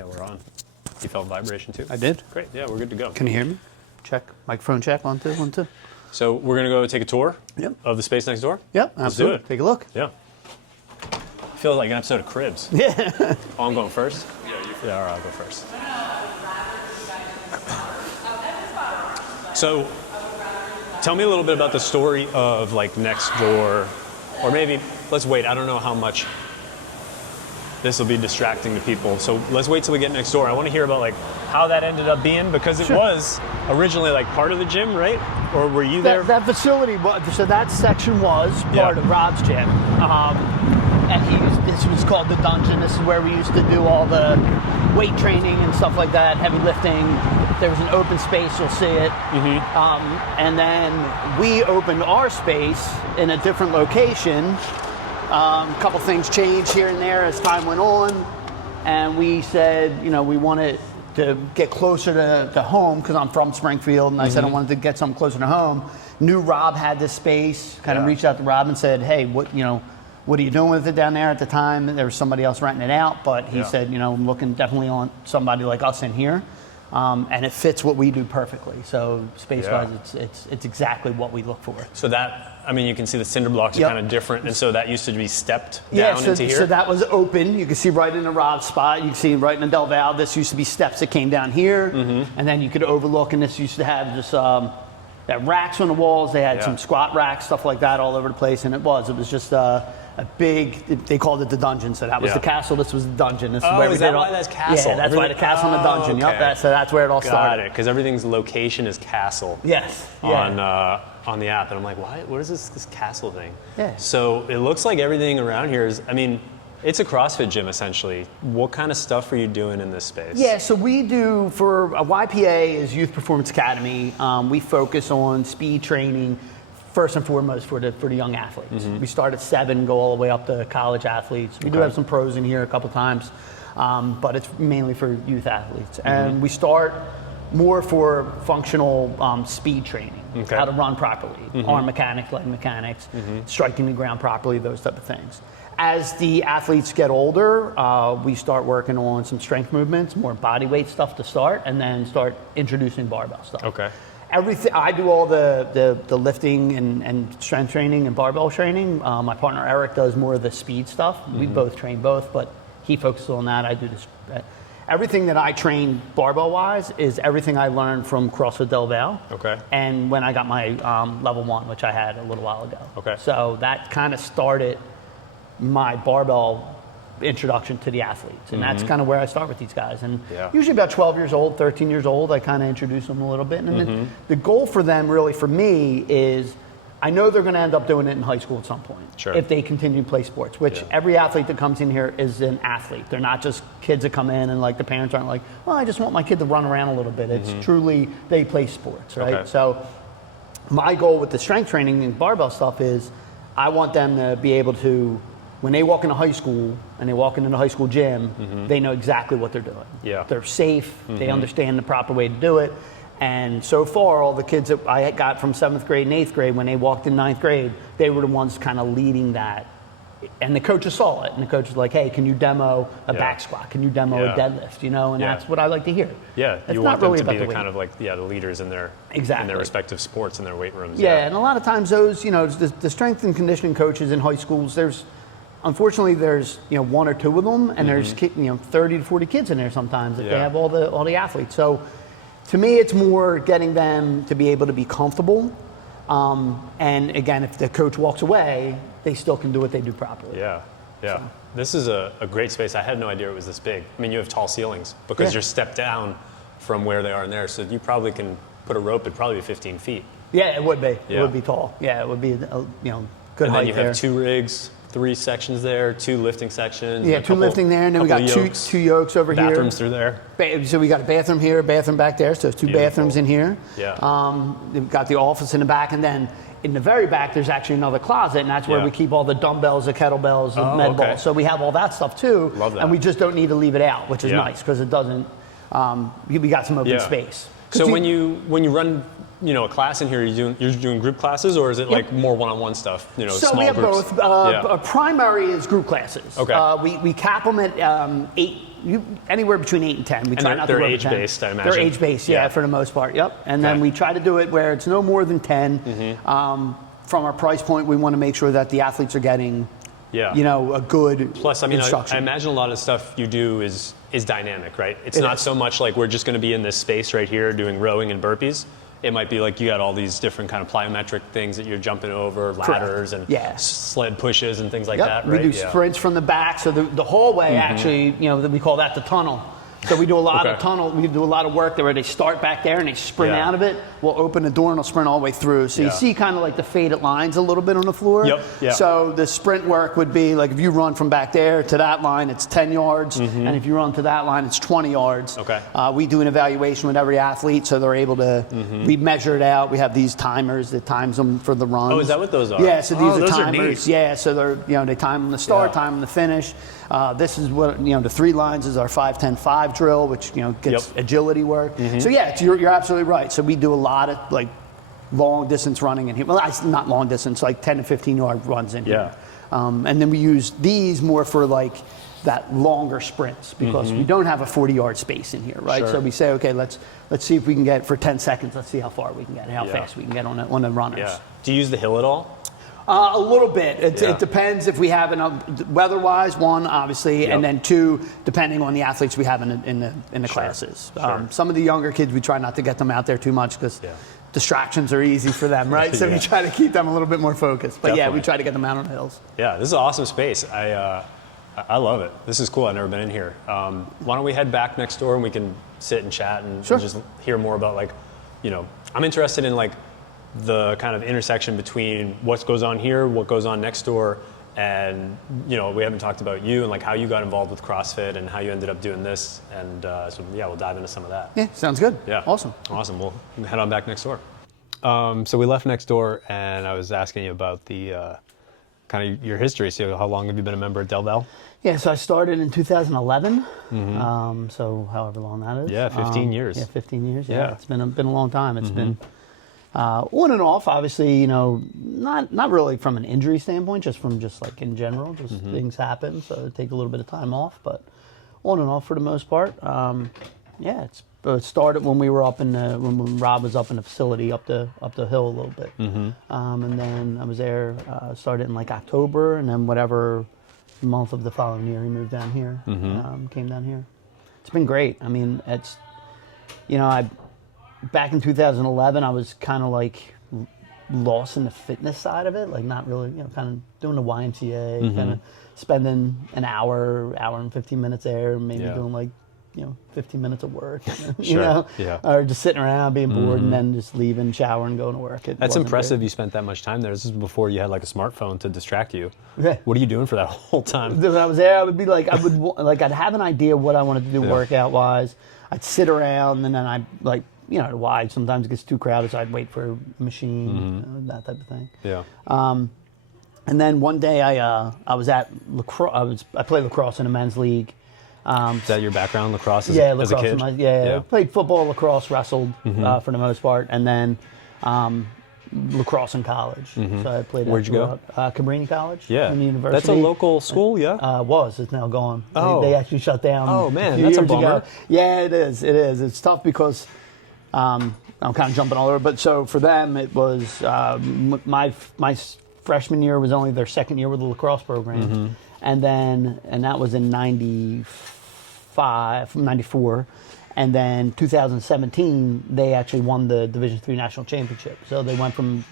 Yeah, we're on. You felt vibration too? I did. Great. Yeah, we're good to go. Can you hear me? Check. Microphone check. 1, 2, 1, 2. So we're going to go take a tour Yep. of the space next door? Yep. Let's do it. Take a look. Yeah. Feels like an episode of Cribs. Yeah. Oh, I'm going first? Yeah, all right, I'll go first. So, tell me a little bit about the story of like next door, or maybe, let's wait, I don't know how much this will be distracting to people. So let's wait till we get next door. I want to hear about like how that ended up being, because it was originally like part of the gym, right? Or were you there? That facility, so that section was part of Rob's gym. And this was called the dungeon. This is where we used to do all the weight training and stuff like that, heavy lifting. There was an open space, you'll see it. And then we opened our space in a different location. A couple things changed here and there as time went on, and we said, we wanted to get closer to home, because I'm from Springfield, and I said I wanted to get something closer to home. Knew Rob had this space, kind of reached out to Rob and said, hey, what are you doing with it down there? At the time, there was somebody else renting it out, but he said, I'm looking definitely on somebody like us in here. And it fits what we do perfectly. So space-wise, it's exactly what we look for. So that, you can see the cinder blocks are kind of different, and so that used to be stepped down into here? So that was open. You can see right in the Rob's spot. You can see right in the DelVal. This used to be steps that came down here, and then you could overlook, and this used to have just that racks on the walls. They had some squat racks, stuff like that all over the place, and it was just a big, they called it the dungeon. So that was the castle, this was the dungeon. This is where we did why that's castle? Yeah, that's why the castle and the dungeon. Okay. Yep, so that's where it all started. Got it, because everything's location is castle. Yes. On the app, and I'm like, what is this castle thing? Yeah. So it looks like everything around here is, it's a CrossFit gym essentially. What kind of stuff are you doing in this space? Yeah, so we do, for YPA is Youth Performance Academy. We focus on speed training first and foremost for the young athletes. We start at 7, go all the way up to college athletes. We do have some pros in here a couple times, but it's mainly for youth athletes. And we start more for functional speed training, how to run properly, arm mechanics, leg mechanics, striking the ground properly, those type of things. As the athletes get older, we start working on some strength movements, more body weight stuff to start, and then start introducing barbell stuff. Okay. Everything, I do all the lifting and strength training and barbell training. My partner Eric does more of the speed stuff. We both train both, but he focuses on that. I do this. Everything that I train barbell-wise is everything I learned from CrossFit DelVal. Okay. And when I got my level 1, which I had a little while ago. Okay. So that kind of started my barbell introduction to the athletes, and that's kind of where I start with these guys. And usually about 12 years old, 13 years old, I kind of introduce them a little bit. And then the goal for them, really for me, is I know they're going to end up doing it in high school at some point if they continue to play sports, which every athlete that comes in here is an athlete. They're not just kids that come in and like the parents aren't like, well, I just want my kid to run around a little bit. It's truly, they play sports, right? Okay. So my goal with the strength training and barbell stuff is I want them to be able to, when they walk into high school and they walk into the high school gym, they know exactly what they're doing. Yeah. They're safe, they understand the proper way to do it. And so far, all the kids that I got from 7th grade and 8th grade, when they walked in 9th grade, they were the ones kind of leading that. And the coaches saw it, and the coach was like, hey, can you demo a back squat? Can you demo a deadlift? And that's what I like to hear. Yeah, it's you not want them really to about be the weight. kind of like, the leaders in their respective sports in their weight rooms. Yeah, and a lot of times those, the strength and conditioning coaches in high schools, unfortunately, there's 1 or 2 of them, and there's 30 to 40 kids in there sometimes if they have all the athletes. So to me, it's more getting them to be able to be comfortable. And again, if the coach walks away, they still can do what they do properly. Yeah. So. This is a great space. I had no idea it was this big. You have tall ceilings because you're stepped down from where they are in there. So you probably can put a rope. It'd probably be 15 feet. Yeah, it would be. Yeah. It would be tall. Yeah, it would be good and height then you there. have 2 rigs, 3 sections there, 2 lifting sections. Yeah, 2 lifting there, and then we got two yokes over here. Bathrooms through there. So we got a bathroom here, a bathroom back there. So there's 2 bathrooms in here. Yeah. We've got the office in the back, and then in the very back there's actually another closet, and that's where we keep all the dumbbells, the kettlebells, the med balls. So we have all that stuff too. Love that. And we just don't need to leave it out, which is nice because it doesn't. We got some open space. So when you run a class in here, you're doing group classes, or is it like more one-on-one stuff? So small we have groups? both. Primary is group classes. Okay. We cap them at anywhere between 8 and 10. We try not to they're go over 10. age-based, I imagine. They're age-based, yeah, for the most part, yep. And then we try to do it where it's no more than 10. From our price point, we want to make sure that the athletes are getting, a good Plus, I mean, instruction. I imagine a lot of the stuff you do is dynamic, right? It's not so much like we're just going to be in this space right here doing rowing and burpees. It might be like you got all these different kind of plyometric things that you're jumping over, ladders and sled pushes and things like that, right? We do sprints from the back. So the hallway actually, we call that the tunnel. So we do a lot of tunnel. We do a lot of work there where they start back there and they sprint out of it. We'll open the door and they'll sprint all the way through. So you see kind of like the faded lines a little bit on the floor. So the sprint work would be like if you run from back there to that line, it's 10 yards. And if you run to that line, it's 20 yards. We do an evaluation with every athlete so they're able to, we measure it out. We have these timers that times them for the runs. Oh, is that what those are? Yeah, so these are those timers. Yeah, so they're, they time them to start, time them to finish. This is what, the 3 lines is our 5-10-5 drill, which, gets agility work. So yeah, you're absolutely right. So we do a lot of like long distance running in here. Well, not long distance, like 10 to 15 yard runs in here. And then we use these more for like that longer sprints because we don't have a 40-yard space in here, right? So we say, okay, let's see if we can get for 10 seconds. Let's see how far we can get, how fast we can get on the runners. Do you use the hill at all? A little bit. It depends if we have weather-wise, one obviously, and then two, depending on the athletes we have in the classes. Some of the younger kids, we try not to get them out there too much because distractions are easy for them, right? So we try to keep them a little bit more focused. But we try to get them out on the hills. Yeah, this is an awesome space. I love it. This is cool. I've never been in here. Why don't we head back next door and we can sit and chat and just hear more about I'm interested in the kind of intersection between what goes on here, what goes on next door, and we haven't talked about you and how you got involved with CrossFit and how you ended up doing this, and we'll dive into some of that. Yeah, sounds good. Yeah, awesome. We'll head on back next door. So we left next door, and I was asking you about the kind of your history. So how long have you been a member at DelVal? Yeah, so I started in 2011. So however long that is. Yeah, 15 years. Yeah, 15 years. Yeah, it's been a long time. It's been. On and off, obviously, not really from an injury standpoint, just in general, things happen, so it take a little bit of time off, but on and off for the most part. It started when we were when Rob was up in the facility up the hill a little bit, and then I was there. Started in October, and then whatever month of the following year, he moved down here, came down here. It's been great. I mean, it's back in 2011, I was kind of lost in the fitness side of it, not really, kind of doing the YMCA, kind of spending an hour and 15 minutes there, maybe doing 15 minutes of work, or just sitting around being bored and then just leaving, showering, going to work. That's impressive. You spent that much time there. This is before you had a smartphone to distract you. Yeah. What are you doing for that whole time? When I was there, I would be I'd have an idea of what I wanted to do workout wise. I'd sit around and then I'd why sometimes it gets too crowded, so I'd wait for a machine, that type of thing. Yeah. And then one day I was at lacrosse. I played lacrosse in a men's league. Is that your background, lacrosse as lacrosse a kid? I played football, lacrosse, wrestled for the most part, and then lacrosse in college. So I played. Where'd you go? Cabrini College. Yeah. In the university. That's a local school, yeah. It's now gone. Oh. They actually shut down. Oh man, that's a bummer. Ago. Yeah, it is. It's tough because. I'm kind of jumping all over, but so for them it was my freshman year was only their second year with the lacrosse program, and that was in 94, and then 2017 they actually won the Division III national championship. So they went from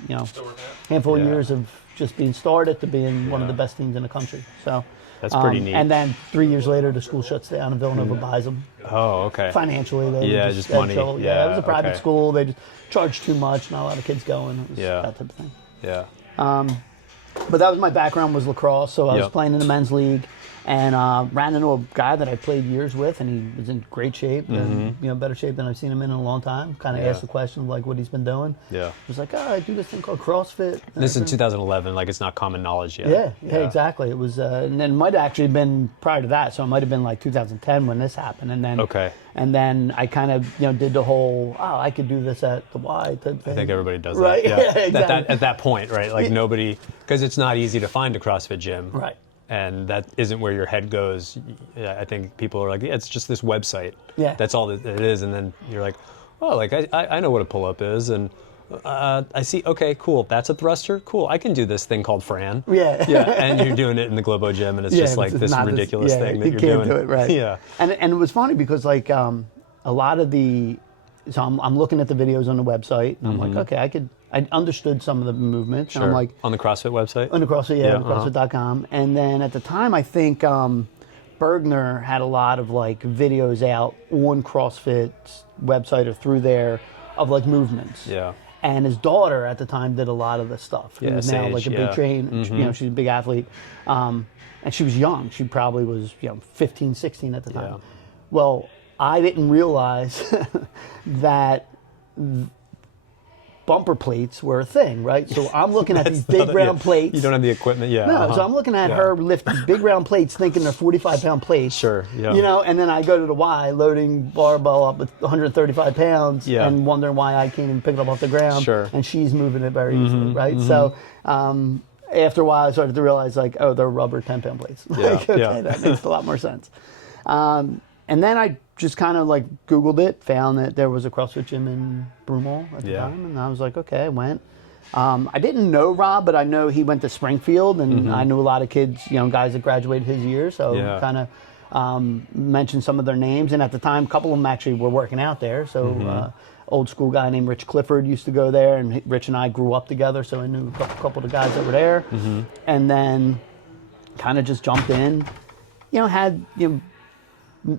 handful of years of just being started to being one of the best teams in the country. So. That's pretty neat. And then 3 years later, the school shuts down and Villanova buys them. Oh, okay. Financially, they just money. It was a private school. They just charged too much. Not a lot of kids going. It was that type of thing. Yeah. But that was my background was lacrosse. So I was playing in the men's league, and ran into a guy that I played years with, and he was in great shape, and better shape than I've seen him in a long time. Kind of asked the question of what he's been doing. Yeah. He was like, I do this thing called CrossFit. This is in 2011, it's not common knowledge yet. Yeah, exactly. It was, and then it might have actually been prior to that, so it might have been 2010 when this happened, and then and then I kind of did the whole I could do this at the Y type thing. I think everybody does right? that. Yeah. Exactly. At that point, right? Nobody, because it's not easy to find a CrossFit gym. Right. and that isn't where your head goes, I think people are like, yeah, it's just this website. Yeah. That's all that it is. And then you're like, oh, like I know what a pull-up is, and I see, okay, cool, that's a thruster, cool, I can do this thing called Fran. Yeah. Yeah, and you're doing it in the Globo gym, and it's just like this ridiculous thing that you're doing. You can't do it, right. Yeah. And it was funny because like a lot of so I'm looking at the videos on the website, and I'm like, okay, I understood some of the movements. Sure. And I'm like, on the CrossFit website? On the CrossFit, on CrossFit.com. And then at the time, I think Bergner had a lot of like videos out on CrossFit's website or through there of like movements. Yeah. And his daughter at the time did a lot of this stuff. Yeah, Who's now Sage, like a big train, you know, she's a big athlete. And she was young. She probably was, 15, 16 at the time. Yeah. Well, I didn't realize that bumper plates were a thing, right? So I'm looking at these big round plates. You don't have the equipment, No, so I'm looking at her lift big round plates, thinking they're 45-pound plates. Sure, yeah. And then I go to the Y, loading barbell up with 135 pounds, and wondering why I can't even pick it up off the ground. Sure. And she's moving it very easily, right? So after a while, I started to realize, like, oh, they're rubber 10-pound plates. Like, okay, that makes a lot more sense. And then I just kind of like Googled it, found that there was a CrossFit gym in Broomall at the time, and I was like, okay, I went. I didn't know Rob, but I know he went to Springfield, and I knew a lot of kids, guys that graduated his year, so kind of mentioned some of their names. And at the time, a couple of them actually were working out there. So old school guy named Rich Clifford used to go there, and Rich and I grew up together, so I knew a couple of the guys that were there. And then kind of just jumped in,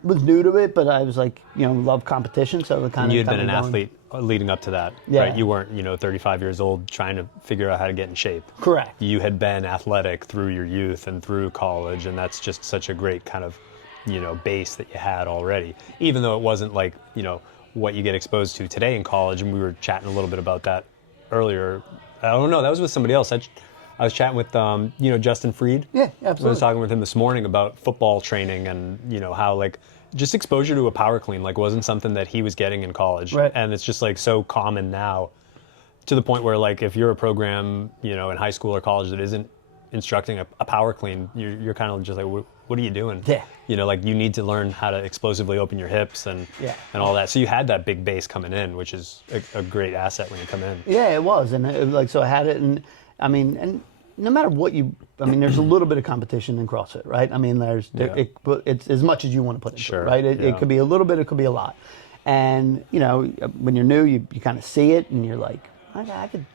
was new to it, but I was like, love competition, so it kind of. You had been an athlete leading up to that, right? You weren't, 35 years old trying to figure out how to get in shape. Correct. You had been athletic through your youth and through college, and that's just such a great kind of, base that you had already. Even though it wasn't like, what you get exposed to today in college, and we were chatting a little bit about that earlier. I don't know, that was with somebody else. I was chatting with, Justin Freed. Yeah, absolutely. I was talking with him this morning about football training and, how like just exposure to a power clean like wasn't something that he was getting in college. Right. And it's just like so common now to the point where like if you're a program, in high school or college that isn't instructing a power clean, you're kind of just like, what are you doing? Yeah. Like you need to learn how to explosively open your hips and all that. So you had that big base coming in, which is a great asset when you come in. Yeah, it was. And so I had it, and and no matter what there's a little bit of competition in CrossFit, right? It's as much as you want to put into it, right? It could be a little bit, it could be a lot. And, when you're new, you kind of see it and you're like, I could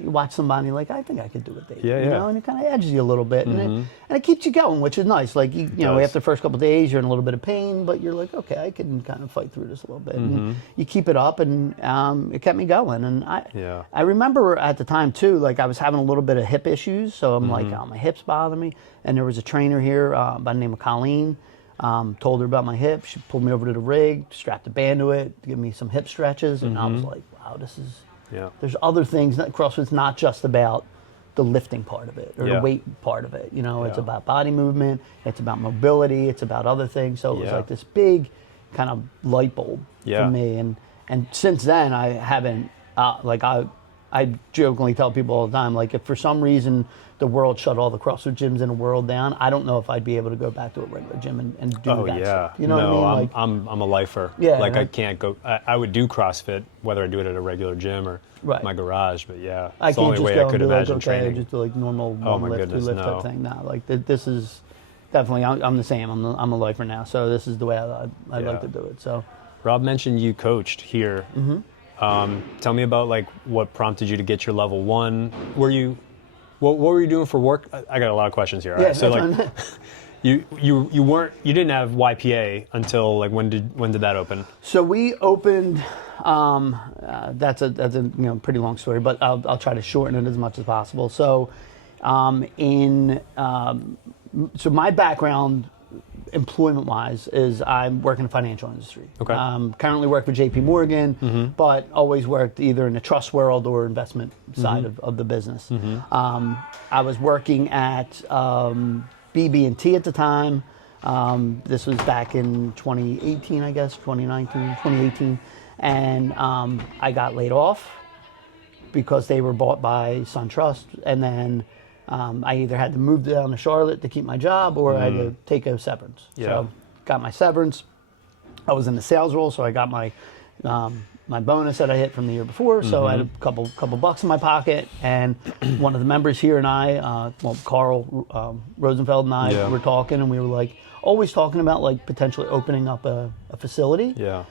you watch somebody like, I think I could do it, Dave. And it kind of edges you a little bit. And it keeps you going, which is nice. Like, after the first couple of days, you're in a little bit of pain, but you're like, okay, I can kind of fight through this a little bit. And you keep it up, and it kept me going. And I remember at the time, too, like I was having a little bit of hip issues. So I'm like, oh, my hips bother me. And there was a trainer here by the name of Colleen. Told her about my hip. She pulled me over to the rig, strapped a band to it, give me some hip stretches. And I was like, wow, this is... Yeah. There's other things. CrossFit's not just about the lifting part of it or the weight part of it. It's about body movement. It's about mobility. It's about other things. So it was like this big kind of light bulb for me. And since then, I haven't, I jokingly tell people all the time, like if for some reason the world shut all the CrossFit gyms in the world down, I don't know if I'd be able to go back to a regular gym and do that stuff. You know what I mean? I'm a lifer. Yeah. Like I can't go, I would do CrossFit, whether I do it at a regular gym or my garage, but it's the only way I could imagine training. Just do like normal one lift, two lift type thing. No, like this is definitely, I'm the same. I'm a lifer now, so this is the way I like to do it. So, Rob mentioned you coached here. Tell me about like what prompted you to get your level 1. What were you doing for work? I got a lot of questions here. Yeah, so like, you didn't have YPA until like when did that open? So we opened. That's a pretty long story, but I'll try to shorten it as much as possible. So, so my background, employment-wise, is I work in the financial industry. Okay. Currently work for JP Morgan, but always worked either in the trust world or investment side of the business. I was working at BB&T at the time. This was back in 2018, I guess, 2018. And I got laid off because they were bought by SunTrust. And then I either had to move down to Charlotte to keep my job, or I had to take a severance. Yeah. So got my severance. I was in the sales role, so I got my my bonus that I hit from the year before. So I had a couple bucks in my pocket, and one of the members here and I, Carl Rosenfeld and I were talking, and we were like always talking about like potentially opening up a facility. Yeah.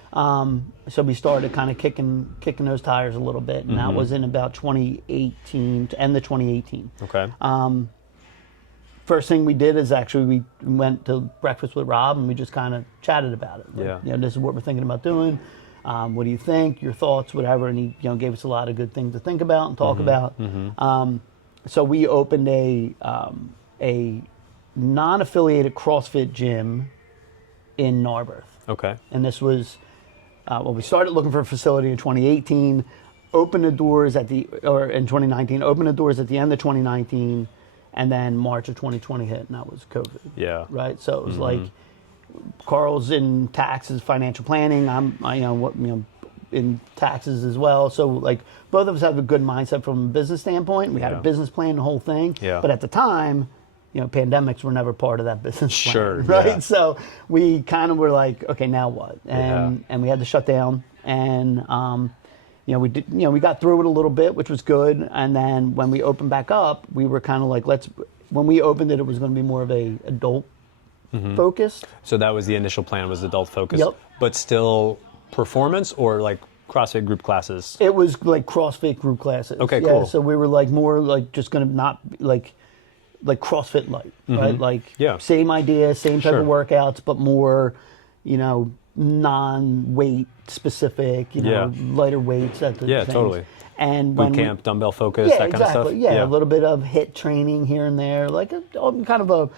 So we started kind of kicking those tires a little bit, and that was in about 2018, to end of 2018. Okay. First thing we did is actually we went to breakfast with Rob, and we just kind of chatted about it. Like, Yeah. You know, this is what we're thinking about doing. What do you think? Your thoughts, whatever. And he, gave us a lot of good things to think about and talk about. So we opened a non-affiliated CrossFit gym in Narberth. Okay. And this was, we started looking for a facility in 2018, opened the doors in 2019, opened the doors at the end of 2019, and then March of 2020 hit, and that was COVID. Yeah. Right? So it was like, Carl's in taxes, financial planning. I'm in taxes as well. So like both of us have a good mindset from a business standpoint. We had a business plan, the whole thing. Yeah. But at the time, pandemics were never part of that business plan. Sure. Right. Yeah. So we kind of were like, okay, now what? And we had to shut down. And we got through it a little bit, which was good. And then when we opened back up, we were kind of like, when we opened it, it was going to be more of a adult focused. So that was the initial plan, was adult focused, Yep. but still performance or like CrossFit group classes? It was like CrossFit group classes. Okay, cool. So we were like more like just going to not like CrossFit light, right? Like same idea, same type of workouts, but more, non-weight specific, lighter weights. That things. Totally. And boot camp, dumbbell focus, that kind of stuff. Yeah, a little bit of HIIT training here and there, like kind of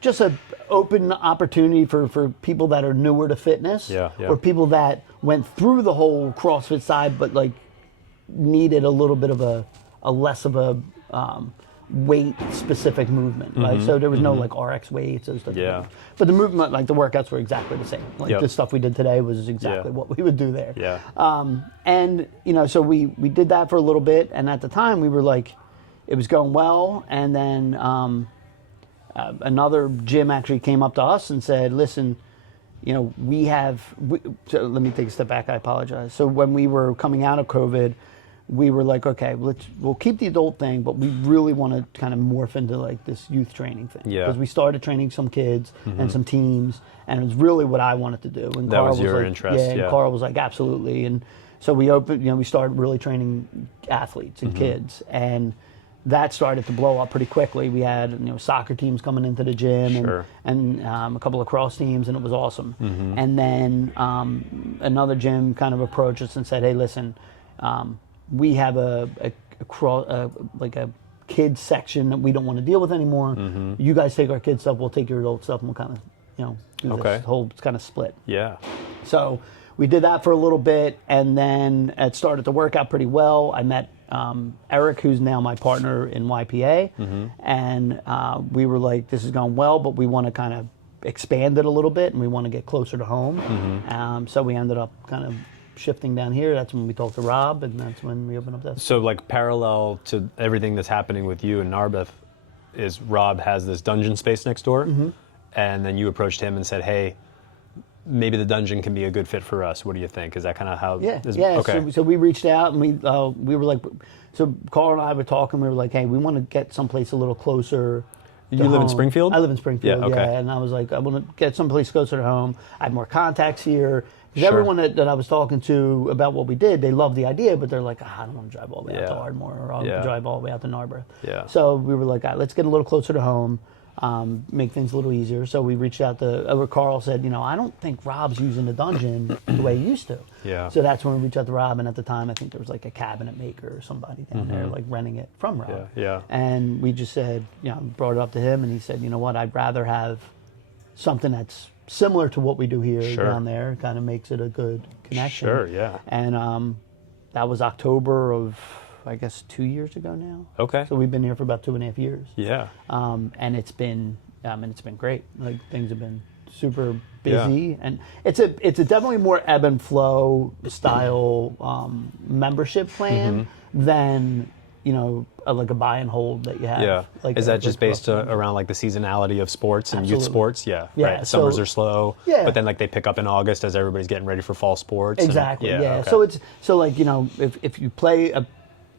just a open opportunity for people that are newer to fitness, or people that went through the whole CrossFit side, but like needed a little bit of a less of a weight specific movement, right? So there was no like RX weights, those stuff. Yeah. But the movement, like the workouts were exactly the same. Like Yep. the stuff we did today was exactly what we would do there. Yeah. And so we did that for a little bit, and at the time we were like, it was going well, and then another gym actually came up to us and said, listen, so let me take a step back, I apologize. So when we were coming out of COVID, we were like, okay, we'll keep the adult thing, but we really want to kind of morph into like this youth training thing. Yeah. Because we started training some kids and some teams, and it was really what I wanted to do. And That Carl was your like, interest, Yeah, and Carl was like, absolutely. And so we we started really training athletes and kids, and that started to blow up pretty quickly. We had soccer teams coming into the gym and a couple of cross teams, and it was awesome. And then another gym kind of approached us and said, hey, listen, we have a kids section that we don't want to deal with anymore. You guys take our kids stuff, we'll take your adult stuff, and we'll kind of do this whole kind of split. Yeah. So we did that for a little bit, and then it started to work out pretty well. I met Eric, who's now my partner in YPA, and we were like, this is going well, but we want to kind of expand it a little bit, and we want to get closer to home. So we ended up kind of shifting down here. That's when we talked to Rob, and that's when we opened up that. So like parallel to everything that's happening with you in Narberth is Rob has this dungeon space next door, and then you approached him and said, hey, maybe the dungeon can be a good fit for us. What do you think? Is that kind of how? Okay. So we reached out, and we were like, so Carl and I were talking. We were like, hey, we want to get someplace a little closer. You live in Springfield? I live in Springfield. Yeah. Okay. And I was like, I want to get someplace closer to home. I had more contacts here. Because everyone that I was talking to about what we did, they loved the idea, but they're like, I don't want to drive all the way out to Ardmore, or I'll drive all the way out to Narberth. Yeah. So we were like, let's get a little closer to home. Make things a little easier. So we reached out to Carl said, I don't think Rob's using the dungeon the way he used to. Yeah. So that's when we reached out to Rob, and at the time I think there was like a cabinet maker or somebody down there like renting it from Rob. Yeah. And we just said, brought it up to him, and he said, you know what, I'd rather have something that's similar to what we do here down there. Kind of makes it a good connection. Sure, yeah. And that was October of, I guess, 2 years ago now. Okay. So we've been here for about 2.5 years. Yeah. And it's been great. Like things have been super busy, and it's a definitely more ebb and flow style membership plan than like a buy and hold that you have. Yeah. Like Is that just based rough- around like the seasonality of sports and youth Absolutely. sports? Yeah. Yeah, Right. Summers so- are slow. Yeah. But then like they pick up in August as everybody's getting ready for fall sports. Exactly. And, Yeah. okay. So it's like if you play a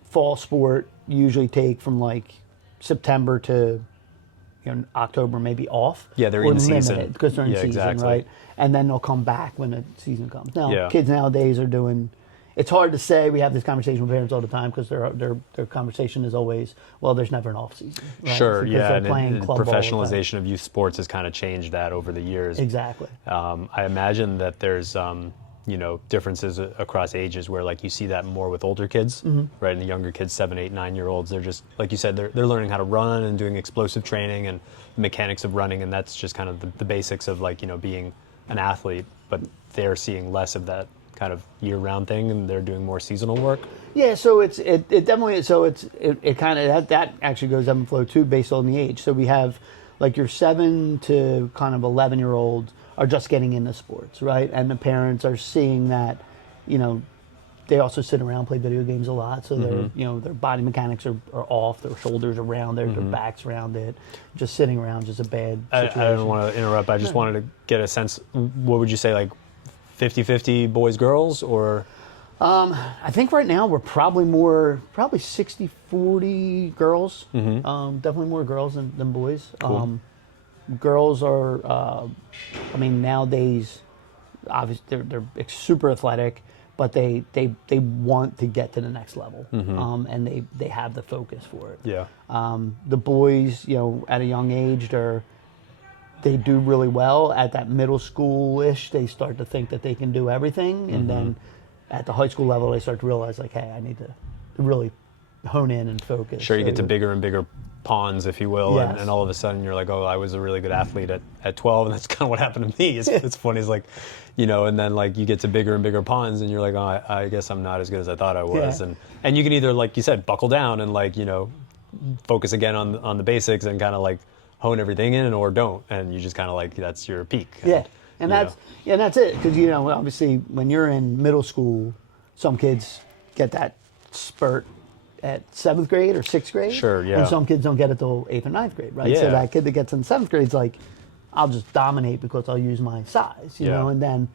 fall sport, you usually take from like September to October maybe off. Yeah, they're or in season. limited because they're in Yeah, season, exactly. right? And then they'll come back when the season comes. Now, Yeah. kids nowadays are doing. It's hard to say. We have this conversation with parents all the time because their conversation is always, well, there's never an off season. Right? Sure, Because yeah, they're and playing club ball all the time. professionalization of youth sports has kind of changed that over the years. Exactly. I imagine that there's, differences across ages where like you see that more with older kids, right? And the younger kids, 7, 8, 9-year-olds, they're just, like you said, they're learning how to run and doing explosive training and the mechanics of running, and that's just kind of the basics of like, being an athlete, but they're seeing less of that kind of year-round thing and they're doing more seasonal work. Yeah, so it definitely it kind of that actually goes ebb and flow too based on the age. So we have like your 7 to kind of 11-year-olds are just getting into sports, right? And the parents are seeing that, they also sit around, play video games a lot, so their body mechanics are off, their shoulders are rounded, their backs rounded, just sitting around, just a bad situation. I don't want to interrupt. I just wanted to get a sense. What would you say, like 50-50 boys, girls, or? I think right now we're probably 60-40 girls. Definitely more girls than boys. Cool. Girls are, nowadays, obviously they're super athletic, but they want to get to the next level, and they have the focus for it. Yeah. The boys, at a young age, they do really well. At that middle school-ish, they start to think that they can do everything, and then at the high school level, they start to realize, like, hey, I need to really hone in and focus. Sure, you get to bigger and bigger ponds, if you will, Yes. and all of a sudden you're like, oh, I was a really good athlete at 12, and that's kind of what happened to me. It's funny, it's like, and then like you get to bigger and bigger ponds, and you're like, oh, I guess I'm not as good as I thought I was, Yeah. and you can either, like you said, buckle down and like focus again on the basics and kind of like hone everything in, or don't, and you just kind of like that's your peak. Yeah, and that's it. Because obviously, when you're in middle school, some kids get that spurt at 7th grade or 6th grade. Sure, yeah. And some kids don't get it till 8th or 9th grade, right? Yeah. So that kid that gets in 7th grade is like, I'll just dominate because I'll use my size, you know. And then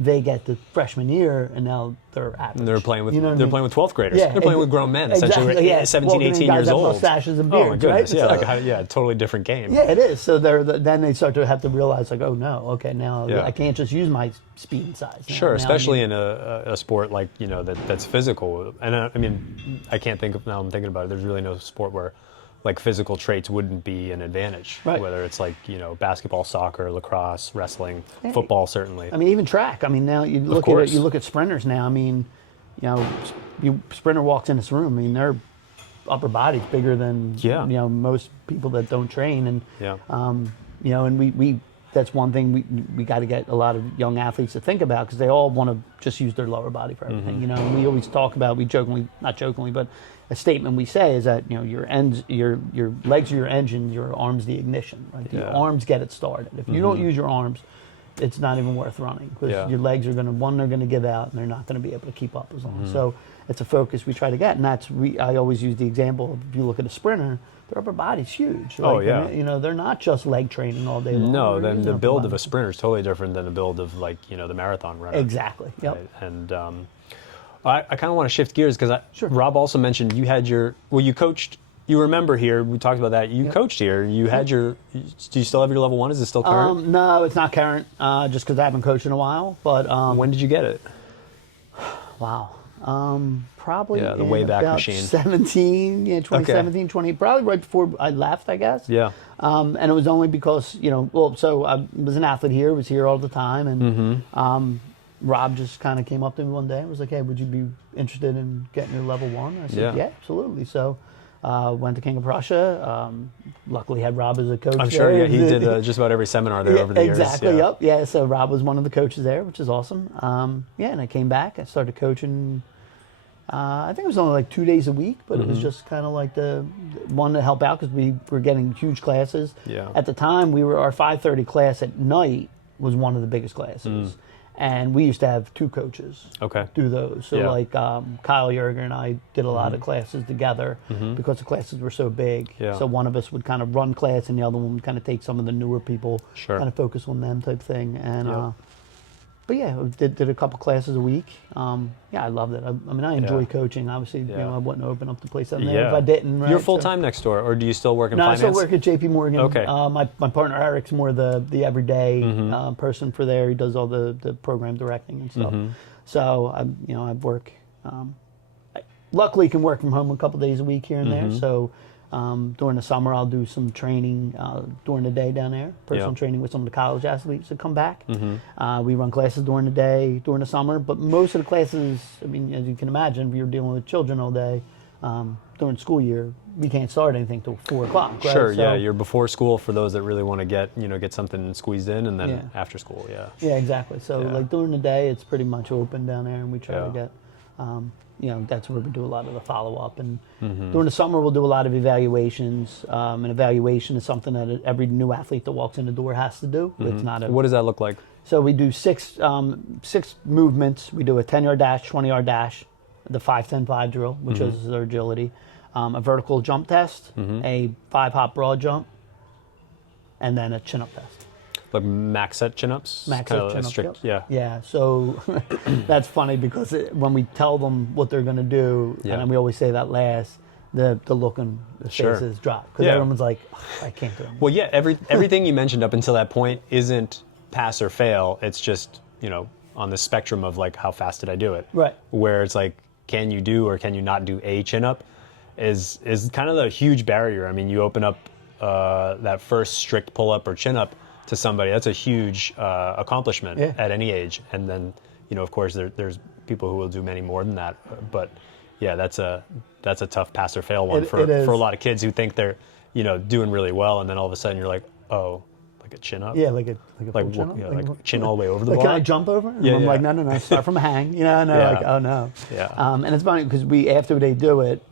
they get to freshman year, and now they're average. And they're playing with what I they're mean? playing with 12th graders. Yeah, They're playing with grown men, essentially, exactly, yeah. 17, Walking in 18 guys years have old. mustaches and Oh my beards, goodness, right? yeah, So- totally different game. Yeah, it is. So then they start to have to realize, like, oh no, okay, now Yeah. I can't just use my speed and size. Now, Sure, now I especially need- in a sport like that's physical. And I can't think of, now I'm thinking about it. There's really no sport where like physical traits wouldn't be an advantage. Right. Whether it's like basketball, soccer, lacrosse, wrestling, football, certainly. I mean, even track. I mean, now you look course. you look at sprinters now. I mean, sprinter walks in this room. I mean, their upper body's bigger than most people that don't train, and and we that's one thing we got to get a lot of young athletes to think about, because they all want to just use their lower body for everything. And we always talk about, not jokingly, but a statement we say is that your legs are your engine, your arms the ignition. Right? Your arms get it started. If you don't use your arms, it's not even worth running, because your legs are they're going to give out, and they're not going to be able to keep up as long. So it's a focus we try to get, and I always use the example of, if you look at a sprinter, their upper body's huge. Oh, Like, yeah. They're not just leg training all day long. No, They're then using the upper build body. of a sprinter is totally different than the build of like the marathon runner. Exactly. Yep. Right? And I kind of want to shift gears, because Sure. Rob also mentioned you had you coached. You remember here, we talked about that. You coached here. You had do you still have your level 1? Is it still current? No, it's not current, just because I haven't coached in a while. But When did you get it? wow, probably Yeah, the in Wayback about Machine. 2017, 20, probably right before I left, I guess. Yeah. And it was only because, so I was an athlete here, was here all the time, and Rob just kind of came up to me one day and was like, hey, would you be interested in getting your level 1? I said, yeah, absolutely. So went to King of Prussia. Luckily had Rob as a coach. I'm sure. there. Yeah, he did just about every seminar there over the years. Exactly. Yeah. Yep. Yeah. So Rob was one of the coaches there, which is awesome. And I came back. I started coaching. I think it was only like 2 days a week, but it was just kind of like the one to help out, because we were getting huge classes. Yeah. At the time, our 5:30 class at night was one of the biggest classes. And we used to have 2 coaches do those. So Yeah. like Kyle Yerger and I did a lot of classes together because the classes were so big. Yeah. So one of us would kind of run class and the other one would kind of take some of the newer people, Sure. kind of focus on them type thing. And Yeah. but yeah, we did a couple classes a week. Yeah, I loved it. I mean, I enjoy Yeah. coaching. Obviously, you know, Yeah. I wouldn't open up the place down there if I didn't. Right? You're full time next door, or do you still work in No, finance? I still work at JP Morgan. Okay. My partner Eric's more the everyday person for there. He does all the program directing and stuff. So I work. I luckily can work from home a couple days a week here and there. So during the summer I'll do some training during the day down there, personal training with some of the college athletes that come back. We run classes during the day, during the summer, but most of the classes, I mean, as you can imagine, if you're dealing with children all day, during the school year, we can't start anything till 4 o'clock. Right? Sure, So, yeah, you're before school for those that really want to get something squeezed in, and then Yeah. after school, yeah. Yeah, exactly. So Yeah. like during the day, it's pretty much open down there, and we try to Yeah. get, that's where we do a lot of the follow up. And during the summer, we'll do a lot of evaluations. And evaluation is something that every new athlete that walks in the door has to do. It's not a. What does that look like? So we do six movements. We do a 10-yard dash, 20-yard dash, the 5-10-5 drill, which is their agility, a vertical jump test, a 5-hop broad jump, and then a chin-up test. Like max set chin-ups? Max Kinda set chin-ups, strict, yep. yeah. Yeah, so that's funny because when we tell them what they're going to do, Yeah. and we always say that last, the look on the Sure. faces drop. Because Yeah. everyone's like, "Ugh, I can't do it. Well, yeah, everything you mentioned up until that point isn't pass or fail. It's just, on the spectrum of like, how fast did I do it? Right. Where it's like, can you do or can you not do a chin-up is kind of the huge barrier. I mean, you open up that first strict pull-up or chin-up to somebody, that's a huge accomplishment at any age. And then, of course, there's people who will do many more than that. But yeah, that's a tough pass or fail one for a lot of kids who think they're, doing really well, and then all of a sudden you're like, oh, like a chin up? Yeah, like a full chin up? Like chin all the way over the Like, bar. can I jump over? And Yeah, I'm yeah. like, no, start from a hang. Yeah. Like, oh no. Yeah. And it's funny because after they do it,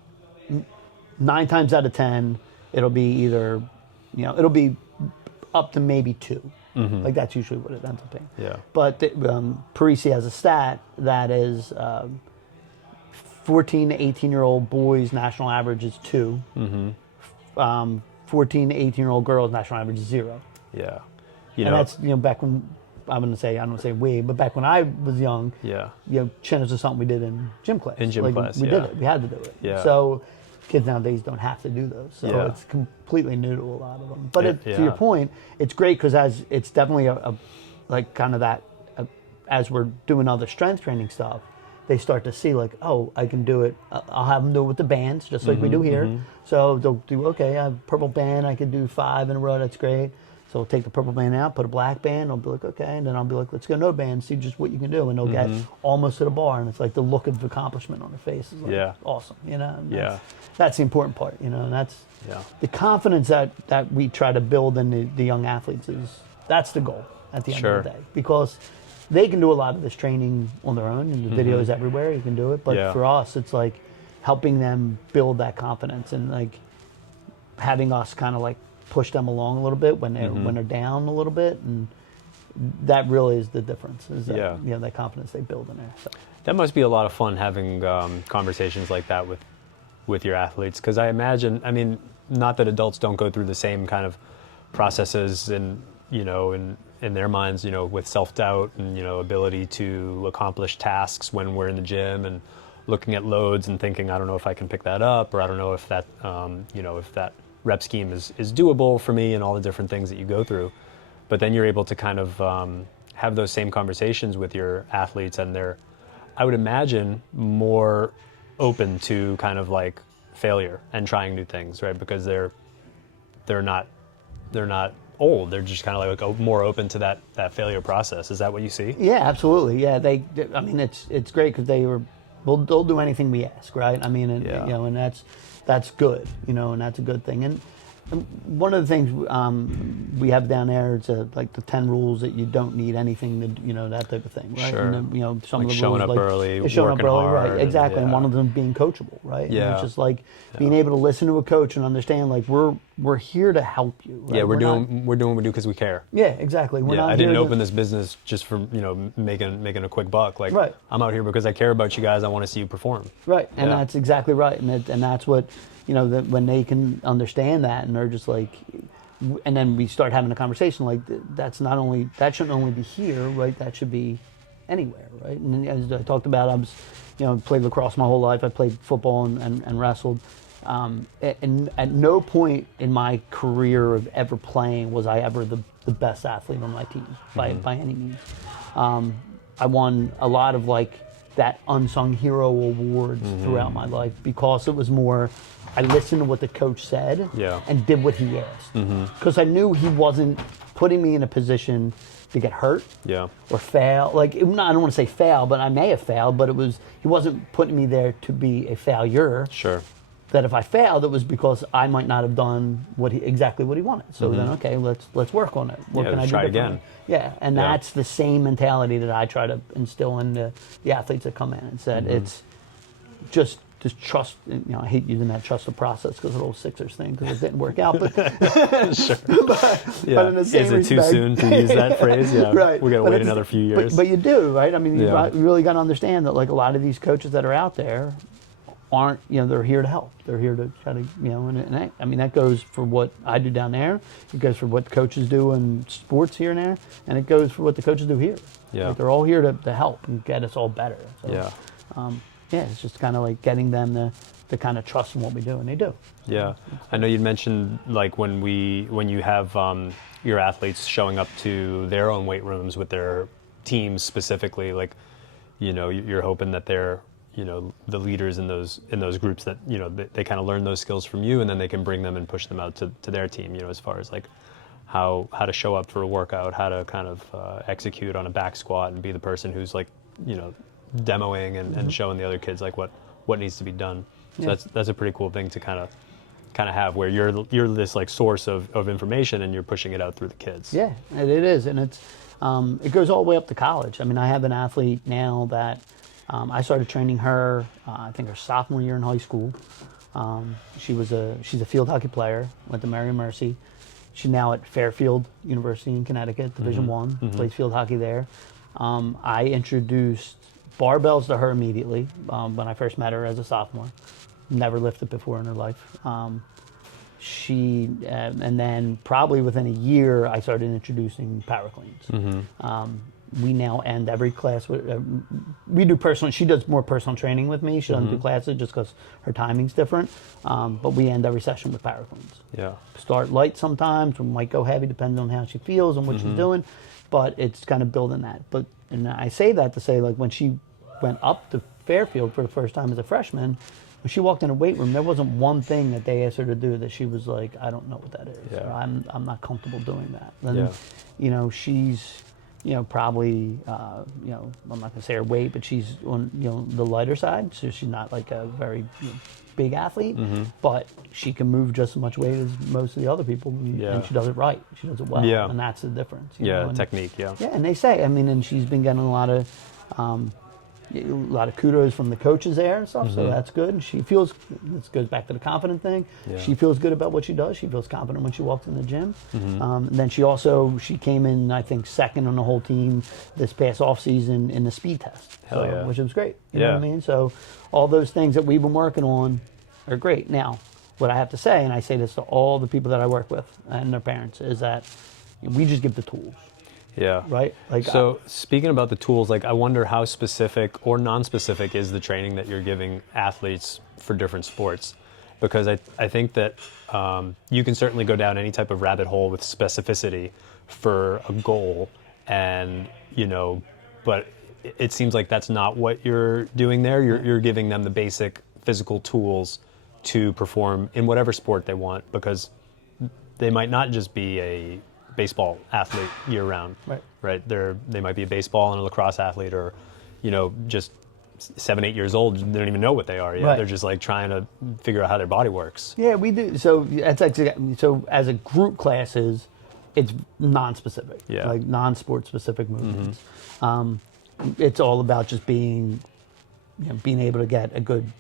9 times out of 10, it'll be either, it'll be up to maybe 2. Like that's usually what it ends up being. Yeah. But Parisi has a stat that is 14 to 18-year-old boys' national average is 2. 14 to 18-year-old girls' national average is 0. Yeah. And that's back when I don't want to say we, but back when I was young. Yeah. Chinners is something we did in gym class. In gym class, we yeah. did it. We had to do it. Yeah. So kids nowadays don't have to do those. So Yeah. it's completely new to a lot of them. But to Yeah. your point, it's great because it's definitely as we're doing other strength training stuff, they start to see like, oh, I can do it. I'll have them do it with the bands, just like we do here. So they'll do, okay, I have a purple band, I can do 5 in a row, that's great. So we'll take the purple band out, put a black band, I'll be like, okay, and then I'll be like, let's go no band, see just what you can do. And they'll get almost to the bar, and it's like the look of accomplishment on their face is like awesome, and that's the important part, and that's the confidence that we try to build in the young athletes that's the goal at the end of the day. Because they can do a lot of this training on their own, and the videos everywhere, you can do it. But for us, it's like helping them build that confidence and like having us kind of like push them along a little bit when they're down a little bit, and that really is the difference. Is that that confidence they build in there. So. That must be a lot of fun having conversations like that with your athletes, because I imagine, I mean, not that adults don't go through the same kind of processes and in their minds, with self-doubt and, ability to accomplish tasks when we're in the gym and looking at loads and thinking, I don't know if I can pick that up, or I don't know if that, if that rep scheme is doable for me, and all the different things that you go through. But then you're able to kind of have those same conversations with your athletes, and they're, I would imagine, more open to kind of like failure and trying new things, right? Because they're not old. They're just kind of like more open to that failure process. Is that what you see? Yeah, absolutely. Yeah, I mean, it's great because they'll do anything we ask, right? I mean, and that's good, and that's a good thing. And one of the things we have down there is like the 10 rules that you don't need anything to, that type of thing, right? Sure. And then, some like of the showing rules, up like early, showing up working early, hard, right? Exactly. And yeah. one of them being coachable, right? Yeah. And it's just like being able to listen to a coach and understand like we're here to help you. Right? Yeah, we're doing what we do because we care. Yeah, exactly. We're not I didn't here open this business just for making a quick buck. Like, right. I'm out here because I care about you guys. I want to see you perform. Right, and that's exactly right, and that's what when they can understand that, and they're just like, and then we start having a conversation like that shouldn't only be here, right? That should be anywhere, right? And as I talked about, I was, played lacrosse my whole life. I played football and wrestled. And at no point in my career of ever playing was I ever the best athlete on my team by any means. I won a lot of that unsung hero awards throughout my life because it was more, I listened to what the coach said and did what he asked. Because I knew he wasn't putting me in a position to get hurt or fail. I don't want to say fail, but I may have failed, but he wasn't putting me there to be a failure. Sure. That if I failed, it was because I might not have done exactly what he wanted. So then, okay, let's work on it. What can I do try differently? again. Yeah, and that's the same mentality that I try to instill in the athletes that come in and said it's just trust. I hate using that trust the process because of the old Sixers thing because it didn't work out. But sure. but in the same Is it too respect, soon to use that phrase? Yeah, right. We got to wait another few years. But you do, right? I mean, you really got to understand that a lot of these coaches that are out there aren't, they're here to help. They're here to try to, and that goes for what I do down there. It goes for what coaches do in sports here and there, and it goes for what the coaches do here. Yeah. They're all here to help and get us all better. So, it's just kind of getting them to kind of trust in what we do, and they do. Yeah, I know you'd mentioned when you have your athletes showing up to their own weight rooms with their teams specifically, you're hoping that they're the leaders in those groups that they kind of learn those skills from you, and then they can bring them and push them out to their team. As far as how to show up for a workout, how to kind of execute on a back squat, and be the person who's demoing and showing the other kids what needs to be done. So that's a pretty cool thing to kind of have, where you're this source of information and you're pushing it out through the kids. Yeah, it is, and it goes all the way up to college. I mean, I have an athlete now that. I started training her, I think her sophomore year in high school. She's a field hockey player, went to Mary Mercy. She's now at Fairfield University in Connecticut, Division I, plays field hockey there. I introduced barbells to her immediately when I first met her as a sophomore. Never lifted before in her life. And then probably within a year, I started introducing power cleans. We now end every class with, we do personal, she does more personal training with me. She doesn't do classes just because her timing's different. But we end every session with power cleans. Yeah. Start light sometimes, we might go heavy depending on how she feels and what she's doing, but it's kind of building that. And I say that to say when she went up to Fairfield for the first time as a freshman, when she walked in a weight room, there wasn't one thing that they asked her to do that she was like, I don't know what that is. Yeah. Or I'm not comfortable doing that. And, she's, probably, I'm not going to say her weight, but she's on, the lighter side. So she's not a very big athlete, but she can move just as much weight as most of the other people. And she does it right. She does it well. Yeah. And that's the difference. Technique. Yeah, and they say, and she's been getting a lot of kudos from the coaches there and stuff, so that's good. And she feels, this goes back to the confident thing, she feels good about what she does. She feels confident when she walks in the gym. And then she came in, I think, second on the whole team this past off season in the speed test, which was great. You know what I mean? So all those things that we've been working on are great. Now, what I have to say, and I say this to all the people that I work with and their parents, is that we just give the tools. Yeah. Right? So speaking about the tools, I wonder how specific or non-specific is the training that you're giving athletes for different sports? Because I think that you can certainly go down any type of rabbit hole with specificity for a goal, and but it seems like that's not what you're doing there. You're giving them the basic physical tools to perform in whatever sport they want, because they might not just be a baseball athlete year round, right? They might be a baseball and a lacrosse athlete, or just 7-8 years old. They don't even know what they are yet. Right. They're just trying to figure out how their body works. Yeah, we do. So so as a group classes, it's non-specific, non-sport specific movements. It's all about just being able to get a good